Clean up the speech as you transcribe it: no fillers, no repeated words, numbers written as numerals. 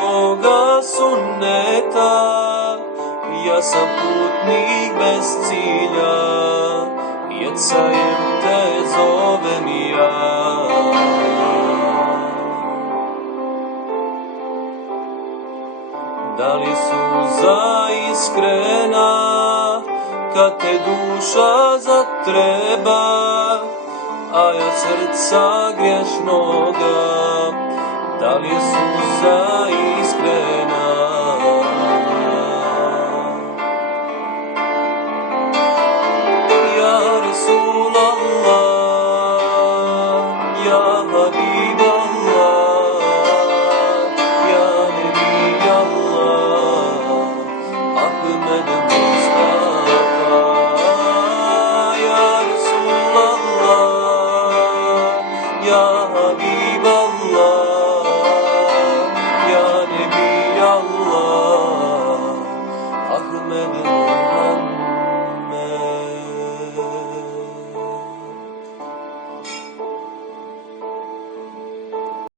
tvoga sunneta. Ja sam putnik bez cilja, jecajem te zovem ja. Da li suza iskrena kad te duša zatreba, a ja srca griješnoga? Da li je suza iskrena? Ja Rasulallah, ja Habiballah, ja Nebi Allah, Ahmed Mustafa. Ja Rasulallah, ya Habiballah, ya Nebi Allah, Ahmed